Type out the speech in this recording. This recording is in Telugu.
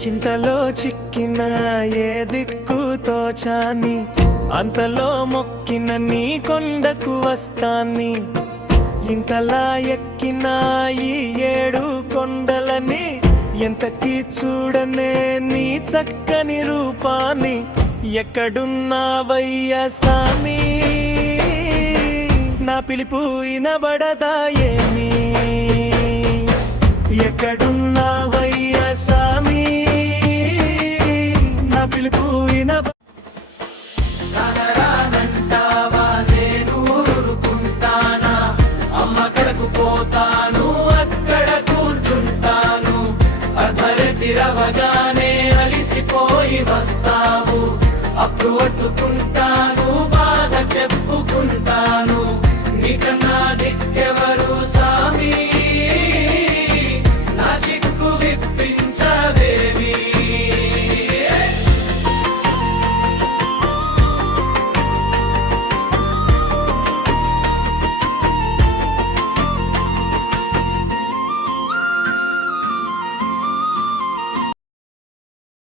చింతలో చిక్కిన ఏ దిక్కు తోచాని, అంతలో మొక్కిన నీ కొండకు వస్తాన్ని. ఇంతలా ఎక్కిన ఈ 7 కొండలని ఎంతకీ చూడనే నీ చక్కని రూపాన్ని. ఎక్కడున్నావయ్యా సామి, నా పిలుపు వినబడదా ఏమి? ఎక్కడున్నావయ్యా సామి, నా పిలుపు రానంటావా నేను ఊరుకుంటానా? అమ్మ కడకు పోతాను, అక్కడ కూర్చుంటాను. అర్ధరాత్రి రవగానే అలిసిపోయి వస్తావు, అప్పుడు పట్టుకుంటాను.